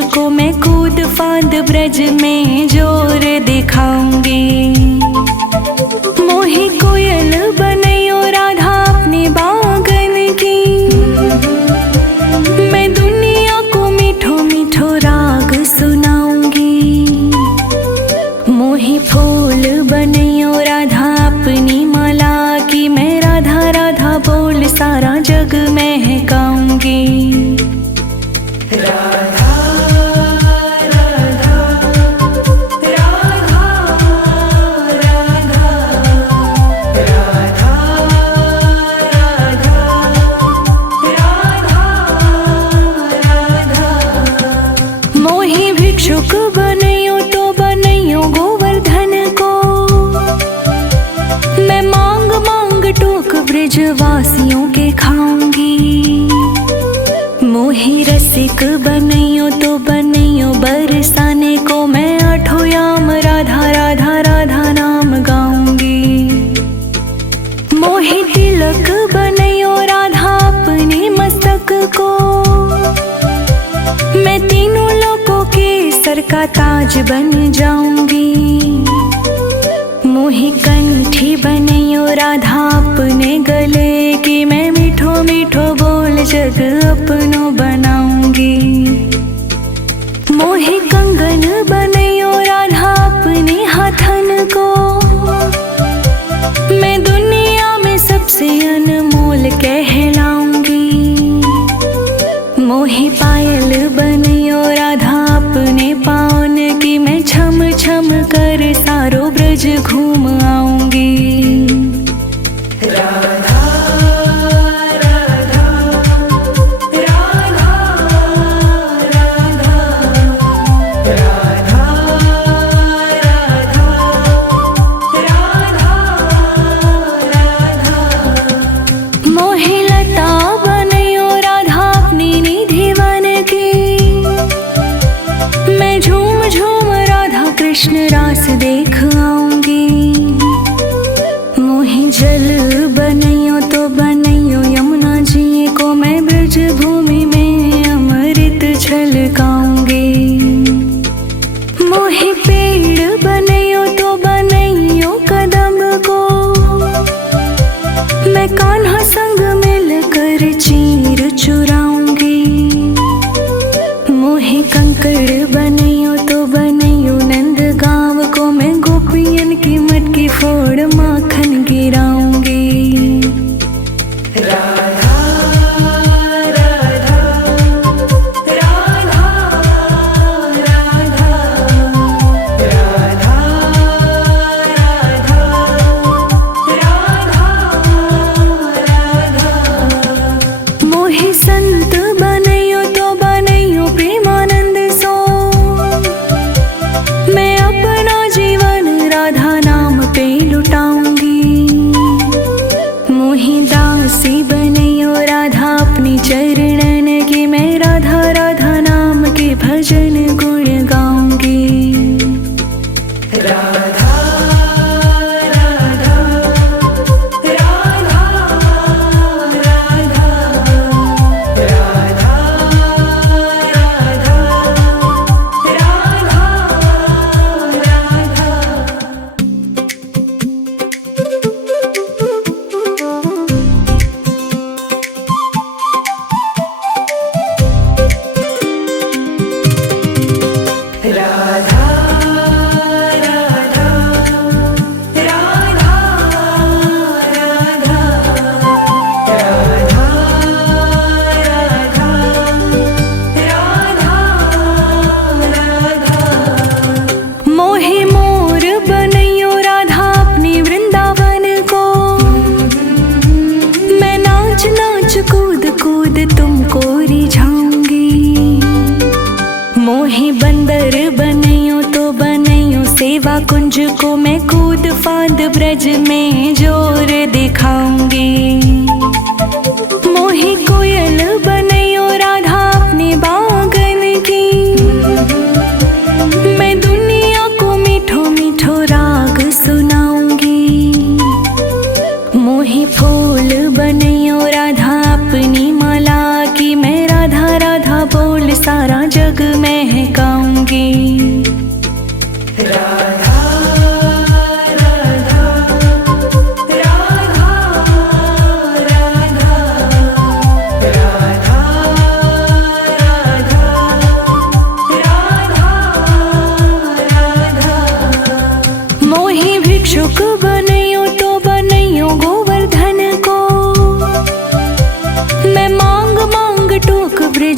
को मैं कूद फांद ब्रज में जोर दिखाऊंगी। मोही कोयल बनैयो राधा अपने बागन की, मैं दुनिया को मीठो मीठो राग सुनाऊंगी। मोही फूल बनैयो राधा अपनी माला की, मैं राधा राधा बोल सारा जग महकाऊंगी। भिक्षुक बनैयो तो बनैयो गोवर्धन को, मैं मांग मांग टोक ब्रजवासियों के खाऊंगी। मोही रसिक बनैयो तो बनैयो बरसाने को, मैं आठों याम राधा राधा राधा नाम गाऊंगी। मोही तिलक बनैयो राधा अपने मस्तक को, मैं तीनों लोगों के सर का ताज बन जाऊंगी। मोही कंठी बनैयो राधा अपने गले की, मैं मीठो मीठो बोल जग अपनो बनाऊंगी। मोही कंगन बनैयो राधा अपने हाथन को, मैं दुनिया में सबसे अनमोल कहलाऊंगी। मोही पायल बनैयो राधा अपने पावन की, मैं छम छम कर सारो ब्रज घूम आऊंगी। राधा राधा राधा राधा राधा राधा राधा। मोही लता बनैयो राधा अपनी निधि वन की, मैं झूम झूम राधा कृष्ण रास देख आऊंगी। मोही जल बनैयो तो बनैयो यमुना जी को, मैं ब्रज भूमि में अमृत छलकाऊंगी। मोही पेड़ बनैयो तो बनैयो कदम को, मैं कान्हा संग मिलकर चीर चुराऊंगी। मोही कंकड़ बनैयो तो बनैयो नंद गाँव को, मैं गोपियन की मटकी फोड़ माखन गिराऊंगी। राधा राधा राधा राधा राधा राधा राधा। मोही संत बनैयो तो बनैयो प्रेमानंद सो, मैं अपना जीवन राधा नाम पे लुटाऊंगी। मोही दासी बनैयो राधा अपनी चरणन की, मैं राधा राधा नाम के भजन गुण गाऊंगी। राधा राधा राधा राधा राधा राधा राधा। मोही मोर बनैयो राधा अपनी वृंदावन को, मैं नाच नाच कूद कूद तुमको रिझाऊंगी। मोही बंदर बनैयो तो बनैयो सेवा कुंज को, मैं कूद फांद ब्रज में जोर दिखाऊंगी। मोही कोयल बनैयो राधा अपने बागन की, मैं दुनिया को मीठो मीठो राग सुनाऊंगी। मोही फूल बनैयो राधा अपनी माला की, मैं राधा राधा बोल सारा जग में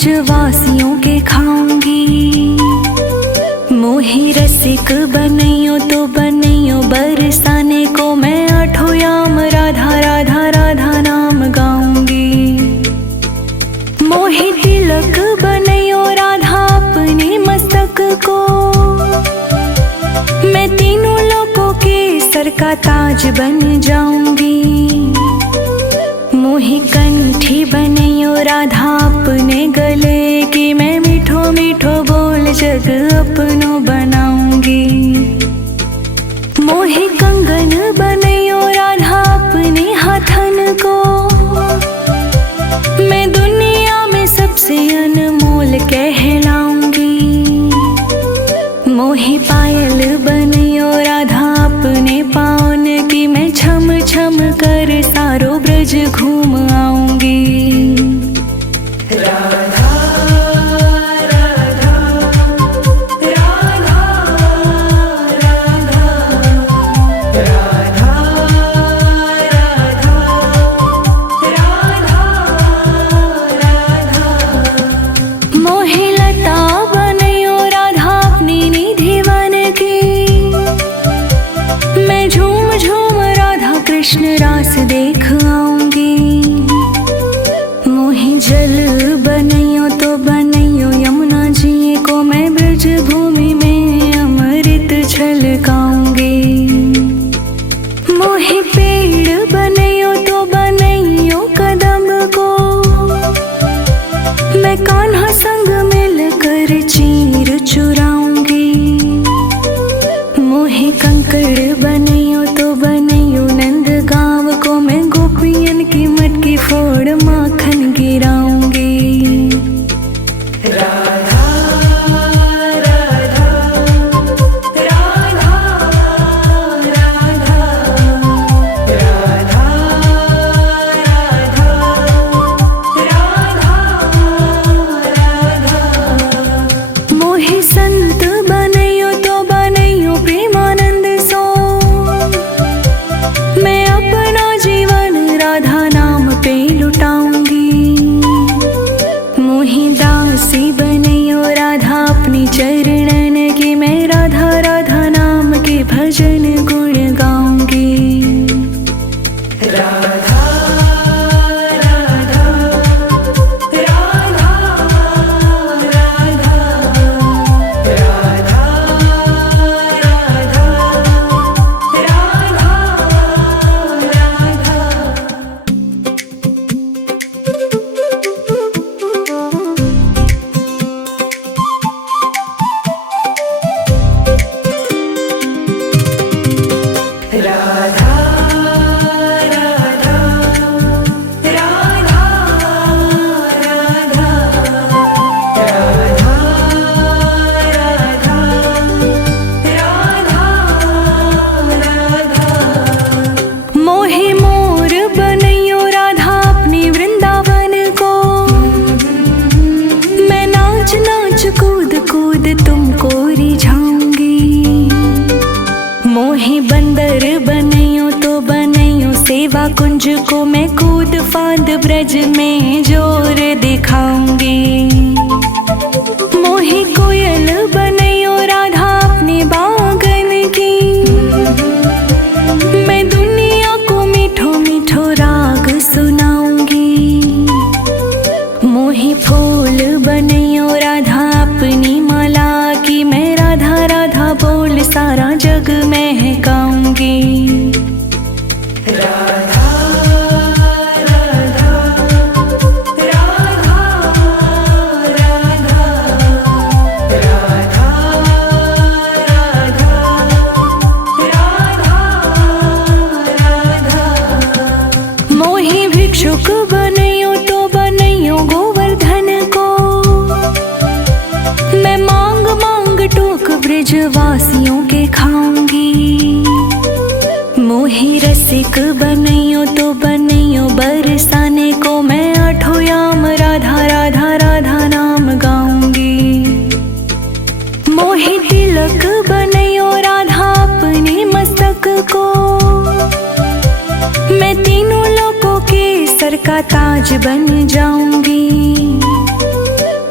ब्रजवासियों के खाऊंगी। मोहि रसिक बनैयो तो बनैयो बरसाने को मैं आठों याम राधा राधा राधा नाम गाऊंगी। मोहि तिलक बनैयो राधा अपने मस्तक को, मैं तीनों लोकों के सर का ताज बन जाऊंगी। मोहि कंठी बनैयो राधा अपने गले की, मैं मीठो मीठो बोल जग अपनो बनाऊंगी। मोहि कंगन बनैयो राधा अपने हाथन को, मैं दुनिया में सबसे अनमोल कहलाऊंगी। मोहि पायल बनैयो राधा अपने पाँव की, मैं छम छम कर सारो ब्रज घूम आऊंगी। राधा राधा राधा राधा राधा राधा राधा। मोहि लता बनैयो राधा अपनी निधि वन की, मैं झूम झूम राधा कृष्ण रास देख आऊंगी। मोहि जल बनैयो तो बनैयो यमुना जी को, मैं ब्रज भूमि में अमृत छलकाऊंगी। मोहि पेड़ बनैयो तो बनैयो कदम को, मैं कान्हा संग मिलकर चीर चुराऊंगी। मोहि कंकड़ बनैयो तो बनैयो नंद गाँव को, मैं गोपियन की मटकी फोड़ माखन गिराऊंगी। राधा राधा राधा राधा राधा राधा राधा। मोहि संत बनैयो तो बनैयो प्रेमानंद सो, मैं अपना जीवन राधा नाम पे लुटाऊंगी। मोहि दासी बनैयो राधा अपनी चरणन की, मैं राधा राधा नाम के भजन गुण गाऊंगी। राधा राधा राधा राधा राधा राधा राधा। राधा राधा राधा राधा राधा राधा राधा। मोहि मोर बनैयो राधा अपनी वृंदावन को, मैं नाच नाच कूद कूद तुमको रिझाऊंगी। मोहि बंदर बनैयो तो बनैयो सेवा कुंज को, मैं कूद फांद ब्रज में जोर दिखाऊंगी। मोहि कोयल बनैयो राधा अपने बागन की, मैं दुनिया को मीठो मीठो राग सुनाऊंगी। मोहि फूल बनैयो राधा अपनी माला की, मैं राधा राधा बोल सारा जग महकाऊंगी। राधा राधा राधा राधा राधा राधा राधा राधा। मोहि भिक्षुक बनैयो तो बनैयो गोवर्धन को, मैं मांग मांग टोक ब्रजवासियों के खाऊंगी। मोहि रसिक बनैयो तो बनैयो बरसाने को, मैं आठों याम राधा राधा राधा नाम गाऊंगी। मोहि तिलक बनैयो राधा अपने मस्तक को, मैं तीनों लोकों के सर का ताज बन जाऊंगी।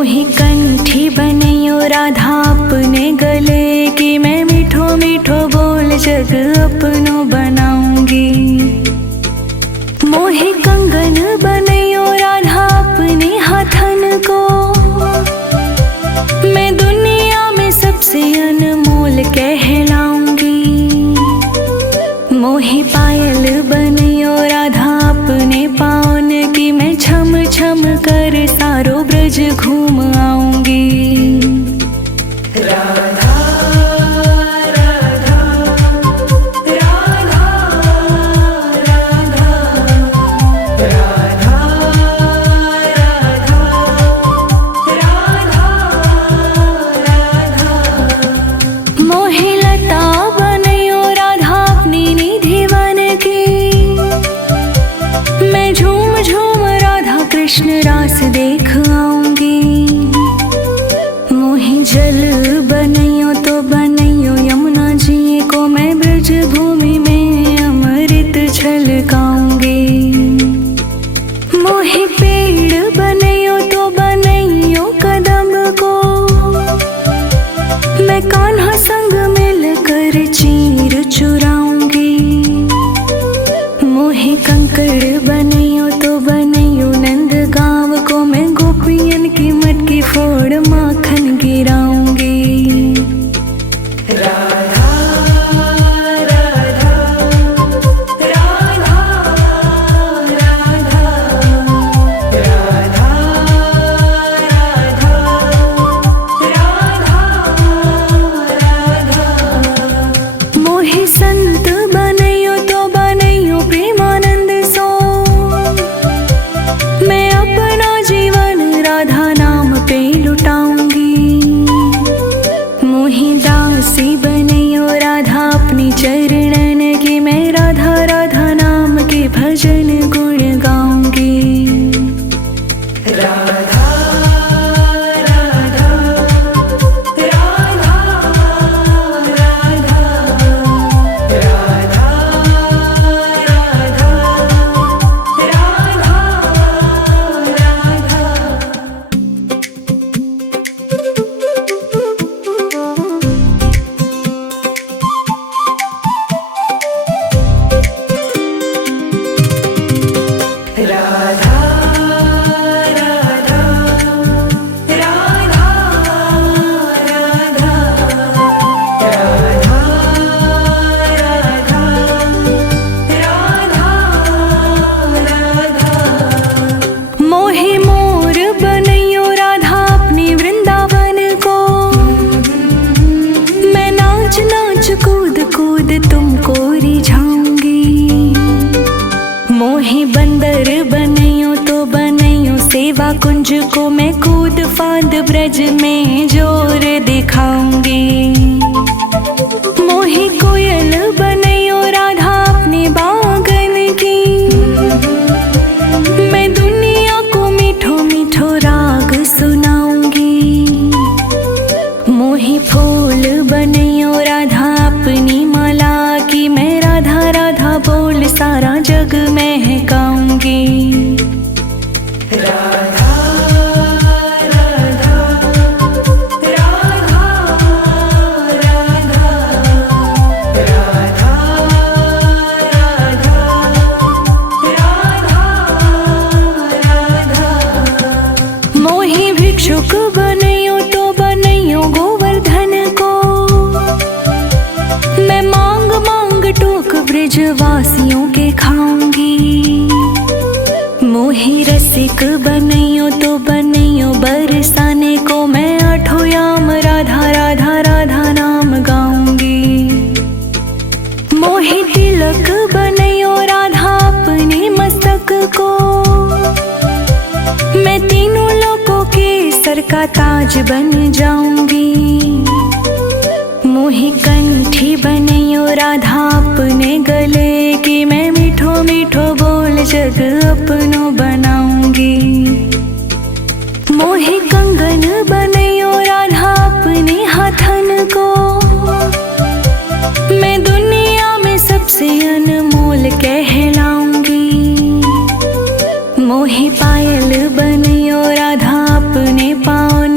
मोहि कंठी बनैयो राधा अपने गले की मैं मीठो मीठो बोल जग अपनो बनाऊंगी। मोहि कंगन बनैयो राधा अपने हाथन को मैं दुनिया में सबसे अनमोल कहलाऊंगी। मोहि पायल बनैयो राधा अपने पावन की मैं छम छम कर सारो ब्रज घूम आऊंगी। राधा राधा राधा राधा राधा राधा राधा। मोहि लता बनैयो राधा अपनी निधि वन की मैं झूम झूम राधा कृष्ण रास देख आऊंगी। मोहि जल बनैयो तो बनैयो यमुना जी को मैं ब्रज भूमि में अमृत छलकाऊंगी। मोहि पेड़ बनैयो तो बनैयो कदम को मैं कान्हा संग मिलकर चीर चुराऊंगी। मोहि कंकड़ बनैयो तो बनैयो नंद गाँव को मैं गोपियन की मटकी फोड़ माखन गिराऊंगी। राधा राधा राधा राधा राधा राधा राधा। मोहि संत बनैयो तो बनैयो प्रेमानंद सो मैं अपना जीवन राधा नाम पे लुटाऊंगी। मोहि दासी बनैयो राधा अपनी चरणन की मैं राधा राधा नाम के भजन गुण गाऊंगी। राधा राधा राधा राधा राधा राधा राधा। राधा राधा राधा राधा राधा राधा राधा। मोहि मोर बनैयो राधा अपनी वृंदावन को मैं नाच नाच कूद कूद तुमको रिझाऊंगी। मोहि बंदर बनैयो तो बनैयो सेवा कुंज को मैं कूद फांद ब्रज में जोर दिखाऊंगी। मोहि कोयल बनैयो राधा अपने बागन की मैं दुनिया को मीठो मीठो राग सुनाऊंगी। मोहि फूल बनैयो राधा अपनी माला की मैं राधा राधा बोल सारा जग महकाऊंगी। राधा राधा राधा राधा राधा राधा राधा। मोहि भिक्षुक बनैयो तो बनैयो गोवर्धन को मैं मांग मांग टोक ब्रजवासियों के खाऊंगी। मोहि रसिक बनैयो तो बनैयो बरसाने को मैं आठों याम राधा राधा राधा नाम गाऊंगी। मोहि तिलक बनैयो राधा अपने मस्तक को मैं तीनों लोकों के सर का ताज बन जाऊंगी। मोहि कंठी बनैयो राधा अपने गले की मैं मीठो मीठो बोल जग अपनो बनाऊंगी। मोहि कंगन बनैयो राधा अपने हाथन को मैं दुनिया में सबसे अनमोल कहलाऊंगी। मोहि पायल बनैयो राधा अपने पाँव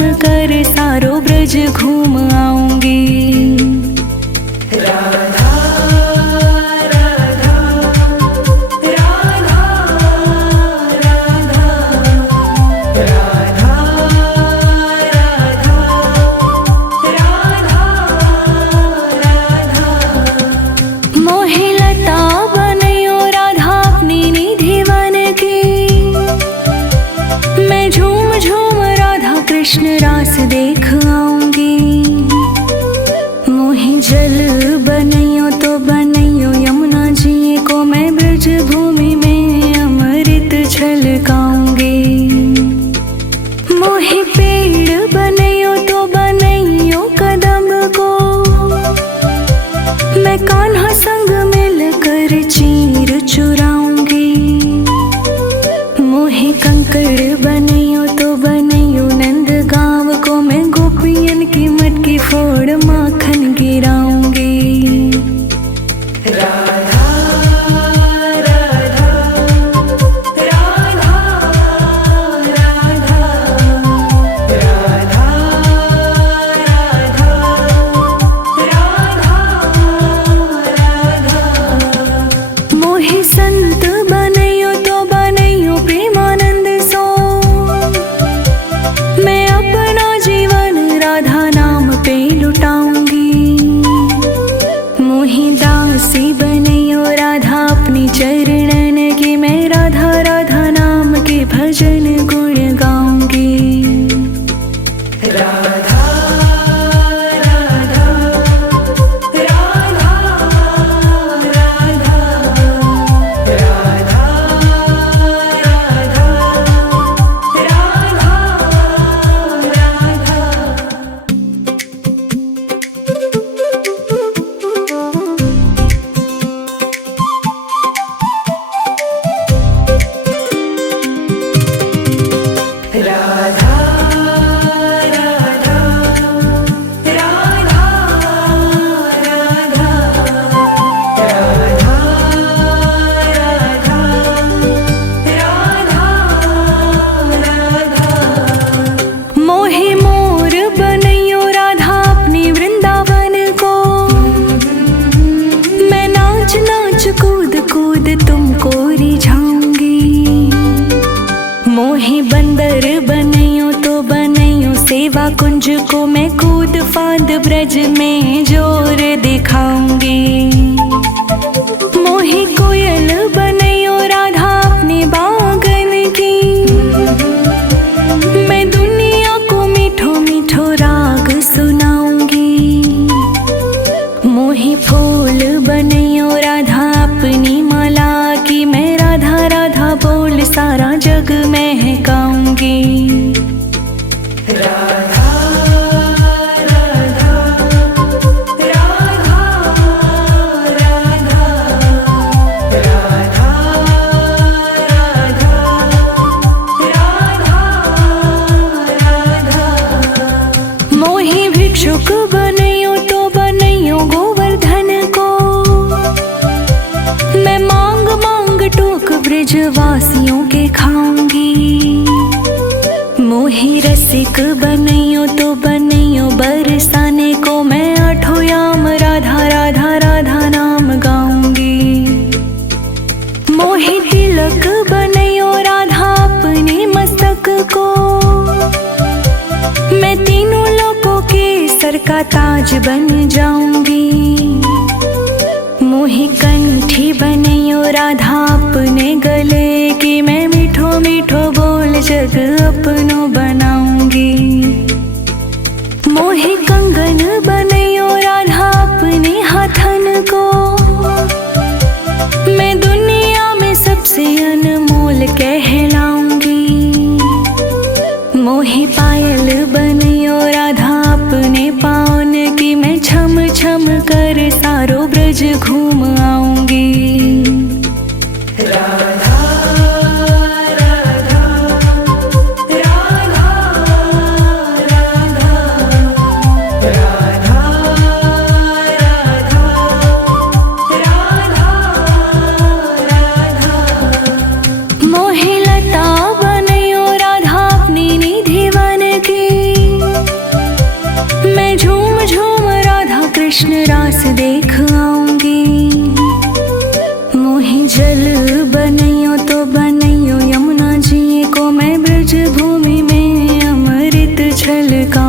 कर सारो ब्रज घूम आऊंगी। कृष्ण रास देख आऊंगी। मोहि जल बनैयो तो बनैयो यमुना जी को मैं ब्रज भूमि में अमृत छलकाऊंगी। मोहि पेड़ बनैयो तो बनैयो कदम को मैं कान्हा संग मिलकर चीर चुराऊंगी। मोहि कंकड़ बनैयो तो बनैयो नंद गाँव को मैं गोपियन की मटकी फोड़ माखन गिराऊंगी। राधा राधा राधा राधा राधा राधा राधा। मोहि संत बनैयो तो बनैयो प्रेमानंद सो मैं अपना जीवन राधा नाम पे लुटाऊंगी। मोहि दासी बनैयो राधा अपनी चरणन की मैं राधा राधा नाम के भजन गुण गाऊंगी। राधा राधा राधा राधा राधा बंदर बनैयो तो बनैयो सेवा कुंज को मैं कूद फांद ब्रज में जोर दिखाऊंगी। मोहि कोयल बनैयो राधा अपने बागन की मैं दुनिया को मीठो मीठो राग सुनाऊंगी। मोहि फूल बनैयो राधा अपनी माला की मैं राधा राधा बोल सारा जग महकाऊंगी। राधा राधा राधा राधा राधा राधा राधा। मोहि भिक्षुक बनैयो तो बनैयो गोवर्धन को मैं मांग मांग टोक ब्रजवासियों के खाऊंगी। मोहि रसिक बनैयो तो बनैयो बरसाने को मैं आठों याम राधा राधा राधा नाम गाऊंगी। मोहि तिलक बनैयो राधा अपने मस्तक को मैं तीनों लोकों के सर का ताज बन जाऊंगी। मोहि कंठी बनैयो राधा अपने गले की मैं मीठो मीठो बोल जग अपनो बनाऊंगी। मोहि कंगन बनैयो राधा अपने हाथन को मैं दुनिया में सबसे अनमोल कहलाऊंगी। मोहि पायल बनैयो राधा अपने पाँव की मैं छम छम कर सारो ब्रज घूम आऊंगी। राधा राधा राधा राधा राधा राधा राधा। मोहि लता बनैयो राधा अपनी निधि वन की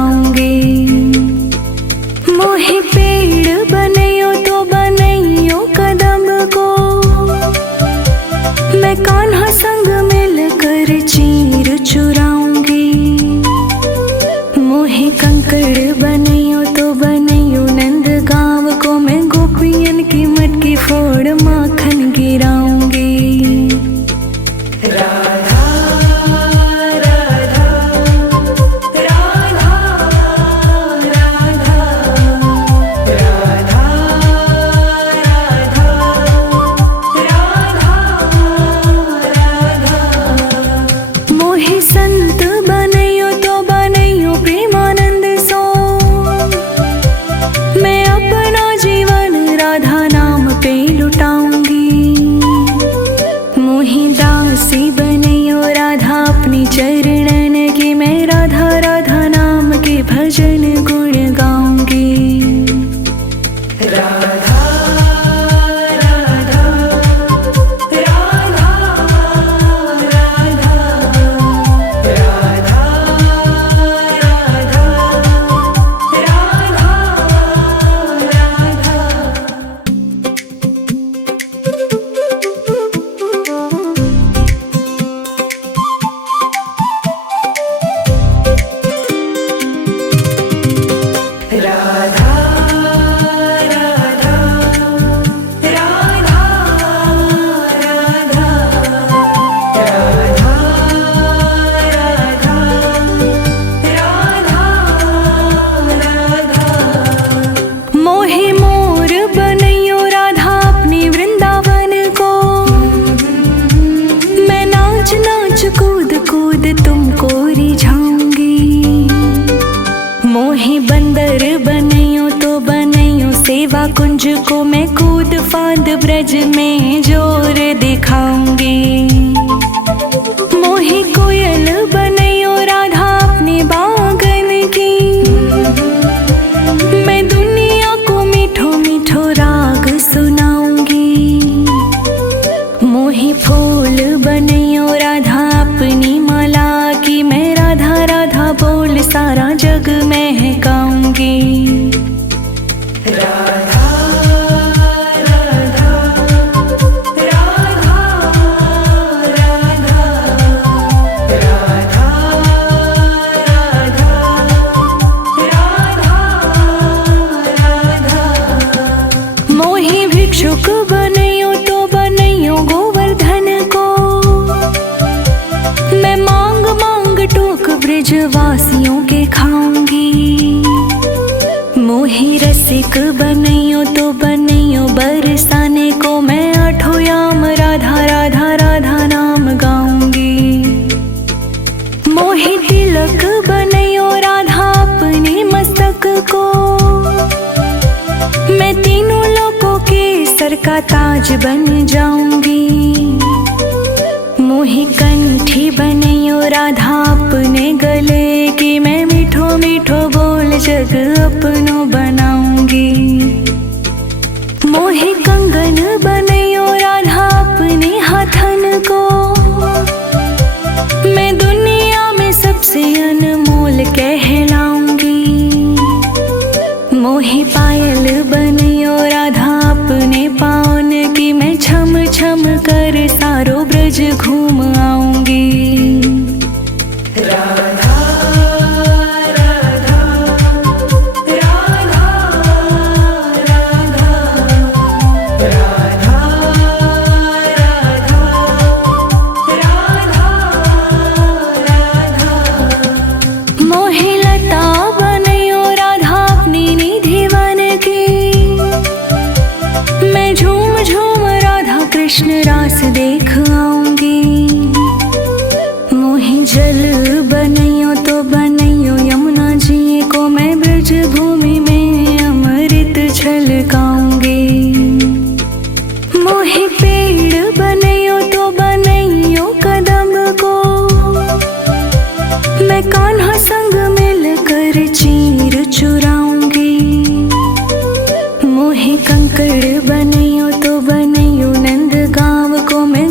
गाऊंगी। मोहे पेड़ बनैयो तो बनैयो कदम को, मैं कान्हा संग मिलकर चीर चुराऊंगी। मोहे कंकड़ बनैयो तो बनैयो नंद गाँव को, मैं गोपियन की मटकी फोड़ माखन गिराऊंगी। राधा राधा राधा राधा राधा राधा राधा। मोहे संत बनैयो तो बनैयो प्रेमानंद सो, मैं अपना जीवन राधा नाम पे लुटाऊंगी। मोहे दासी बनैयो राधा अपनी चरणन की, मैं राधा राधा नाम के भजन गुण गाऊंगी। राधा राधा राधा राधा राधा राधा राधा राधा राधा राधा राधा राधा। मोहे मोर बनैयो राधा अपनी वृंदावन को, मैं नाच नाच कूद कूद तुमको रिझाऊंगी। मोहे बंदर बनैयो तो बनैयो सेवा कुंज को, मैं कूद फांद ब्रज में जोर दिखाऊंगी। मोहे कोयल बनैयो राधा अपने बागन की, मैं दुनिया को मीठो मीठो राग सुनाऊंगी। मोहे फूल बनैयो राधा अपनी माला की, मैं राधा राधा बोल सारा जग महकाऊंगी। राधा राधा राधा राधा राधा राधा राधा। मोहे भिक्षुक बनैयो तो बनैयो गोवर्धन को, मैं मांग मांग टोक ब्रजवासियों के खाऊंगी। मोहे रसिक बनैयो तो बनैयो बरसाने को, मैं आठों याम राधा राधा राधा नाम गाऊंगी। मोहे तिलक बनैयो राधा अपने मस्तक को, मैं तीनों लोकों के सर का ताज बन जाऊंगी। मोहे कंठी बनैयो राधा अपने गले की, मैं मीठो मीठो बोल जग अपनो बनाऊंगी। मोहे कंगन बनैयो राधा अपने हाथन को, मैं दुनिया में सबसे अनमोल कहलाऊंगी। मोहे पायल बनैयो राधा अपने पावन की, मैं छम छम कर सारो ब्रज घूम आऊंगी। राधा राधा राधा राधा राधा राधा राधा। मोहे लता बनैयो राधा अपनी निधि वन की, मैं झूम झूम राधा कृष्ण रास देख आऊंगी। मोहे जल बनैयो तो बनैयो यमुना जी को, मैं ब्रज भूमि में अमृत छलकाऊंगी। मोहे पेड़ बनैयो तो बनैयो कदम को, मैं कान्हा संग मिलकर चीर चुराऊंगी। मोहे कंकड़ बनैयो तो बनैयो नंद गाँव को, मैं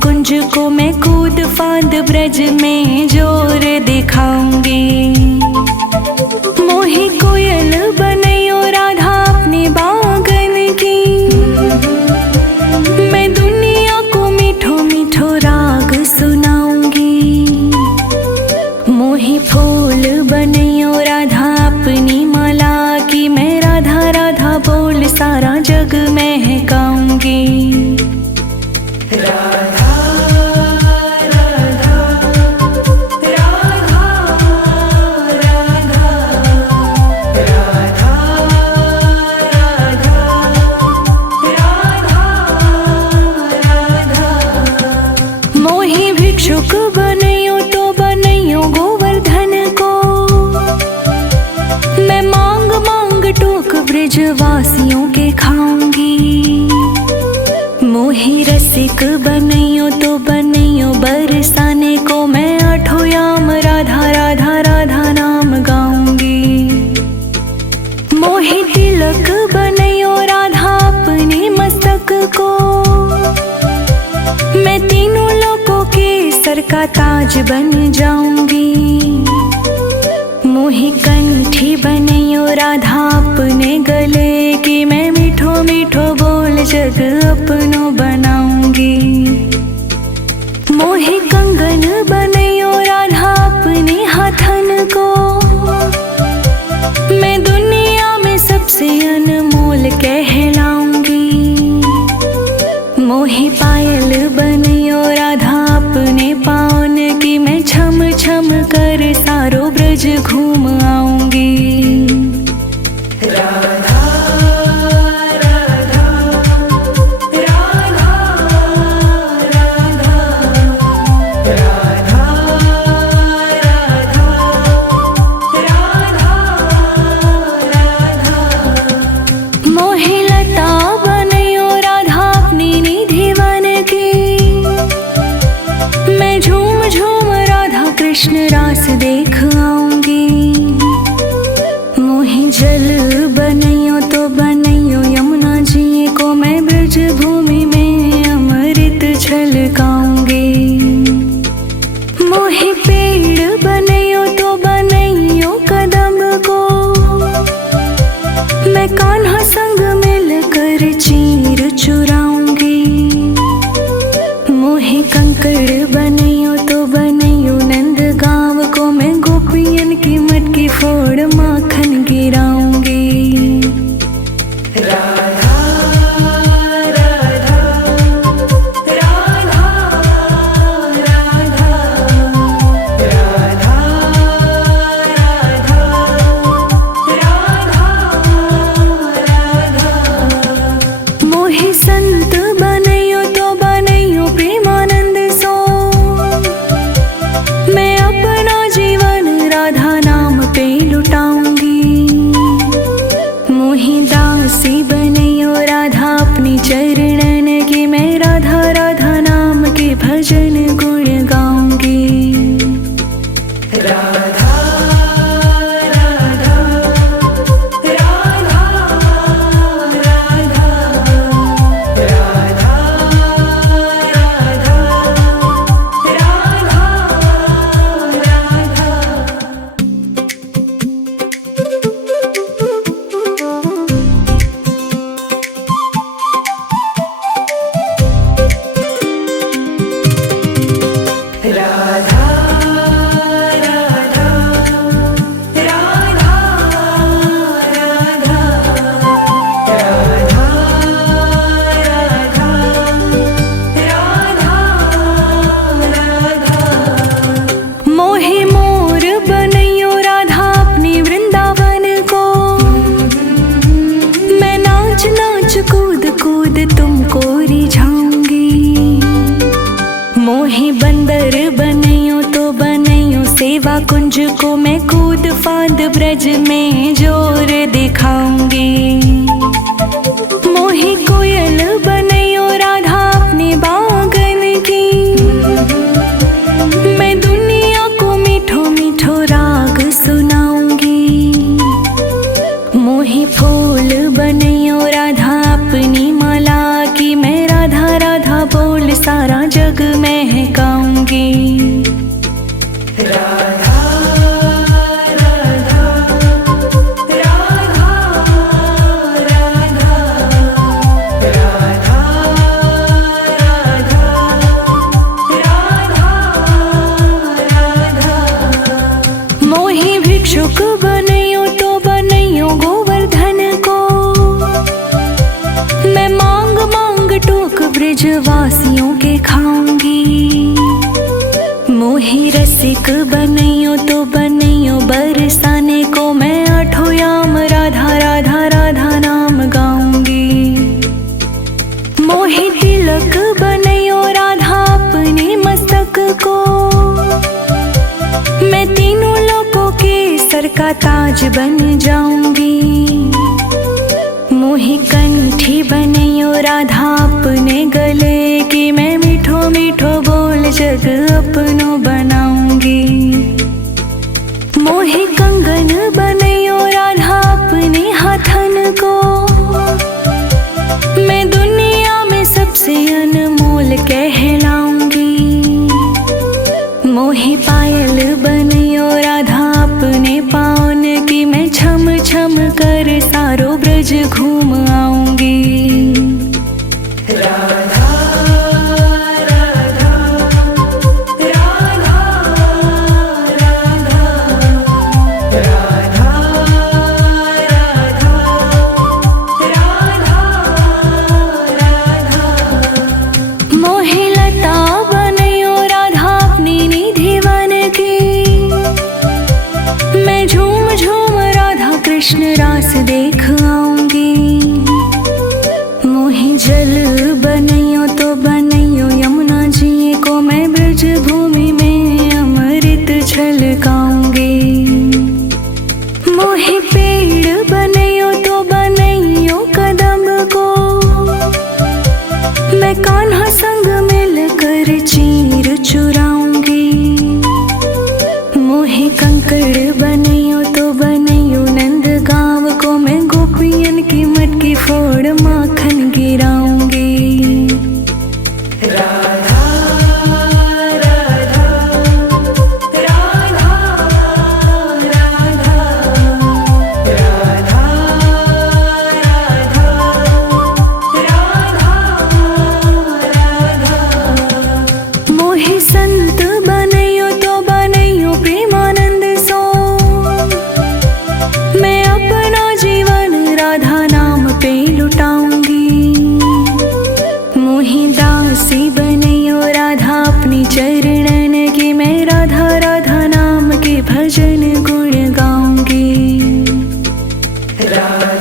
कुंज को मैं कूद फांद ब्रज में जोर दिखाऊंगी। मोही कोयल बनैयो राधा अपने बागन की, मैं दुनिया को मीठो मीठो राग सुनाऊंगी। मोही फूल बनैयो राधा अपनी माला की, मैं राधा राधा बोल सारा जग महकाऊंगी। राधा राधा राधा राधा राधा राधा राधा। मोही भिक्षुक बनैयो तो बनैयो गोवर्धन को, मैं मांग मांग टोक ब्रजवासियों के खाऊंगी। मोही रसिक बनैयो तो बनैयो बरसाने को, मैं आठों याम राधा राधा राधा नाम गाऊंगी। मोही तिलक बनैयो राधा अपने मस्तक को, मैं तीनों लोकों के सर का ताज बन जाऊंगी। मोही कंठी बनैयो राधा अपने गले की, मैं मीठो मीठो बोल जग अपनो बनाऊंगी। मोही कंगन बनैयो राधा अपने हाथन को, मैं दुनिया में सबसे अनमोल कहलाऊंगी। मोही पायल बनैयो राधा अपने पावन की, मैं छम छम कर सारो ब्रज घूम आऊंगी। राधा राधा राधा राधा राधा राधा राधा। मोही लता बनैयो राधा अपनी निधि वन की, मैं झूम झूम राधा कृष्ण रास देख आऊंगी। मोही जल बनैयो तो बनैयो यमुना जी को, मैं ब्रज भूमि में अमृत छलकाऊंगी। मोही पेड़ बनैयो तो बनैयो कदम को, मैं कान्हा संग मिलकर चीर चुराऊंगी। मोही कंकड़ बनैयो तो बनैयो नंद गाँव को, मैं गोपियन की मटकी फोड़ माखन गिराऊंगी। राधा राधा राधा राधा राधा राधा राधा। मोही संत बनैयो तो बनैयो प्रेमानंद सो, मैं अपना जीवन राधा नाम पे लुटाऊंगी। मोही दासी बनैयो राधा अपनी चरणन की, मैं राधा राधा नाम के भजन गुण गाऊंगी। राधा राधा राधा राधा राधा राधा राधा। राधा राधा राधा राधा राधा राधा राधा। मोही मोर बनैयो राधा अपनी वृंदावन को, मैं नाच नाच कूद कूद तुमको रिझाऊंगी। मोही बंदर बनैयो तो बनैयो सेवा कुंज को, मैं कूद फांद ब्रज में जोर दिखाऊंगी। मोही कोयल बनैयो राधा अपने बागन की, मैं दुनिया को मीठो मीठो राग सुनाऊंगी। मोही फूल बनैयो राधा अपनी माला की, मैं राधा राधा बोल सारा जग महकाऊंगी। राधा राधा राधा राधा राधा राधा राधा राधा। मोहि भिक्षुक बनैयो तो बनैयो गोवर्धन को, मैं मांग मांग टोक ब्रजवासियों के खाऊंगी। मोहि रसिक बनैयो तो बनैयो बरसाने को, मैं आठों याम राधा राधा राधा नाम गाऊंगी। मोहि तिलक बनैयो राधा अपने मस्तक को, मैं तीनों लोकों के सर का ताज बन जाऊंगी। मोहि कंठी बनैयो राधा अपने गले की, मैं मीठो मीठो बोल जग अपनो बनाऊंगी। मोहि कंगन बनैयो राधा अपने हाथन को, मैं दुनिया में सबसे अनमोल कहलाऊंगी। मोहि पायल बनैयो राधा अपने पाँव की, मैं छम छम कर सारो ब्रज घूम आऊंगी। राधा राधा राधा राधा राधा राधा राधा राधा। मोहि लता बनैयो राधा अपनी निधि वन की, मैं झूम झूम राधा कृष्ण रास देख आऊंगी। मोहि जल बनैयो तो बनैयो यमुना जी को, मैं ब्रज भूमि में अमृत छलकाऊंगी। मोहि पेड़ बनैयो तो बनैयो कदम को, मैं कान्हा संग मिलकर चीर चुराऊंगी। मोहि कंकड़ बनैयो तो बनैयो नंद गाँव को, मैं गोपियन की मटकी फोड़ माखन गिराऊंगी। राधा राधा राधा राधा राधा राधा राधा। मोहि संत बनैयो तो बनैयो प्रेमानंद सो, मैं अपना जीवन राधा नाम पे लुटाऊंगी। मोहि दासी बनैयो राधा अपनी चरणन की, मैं राधा राधा नाम के भजन गुण गाऊंगी। राधा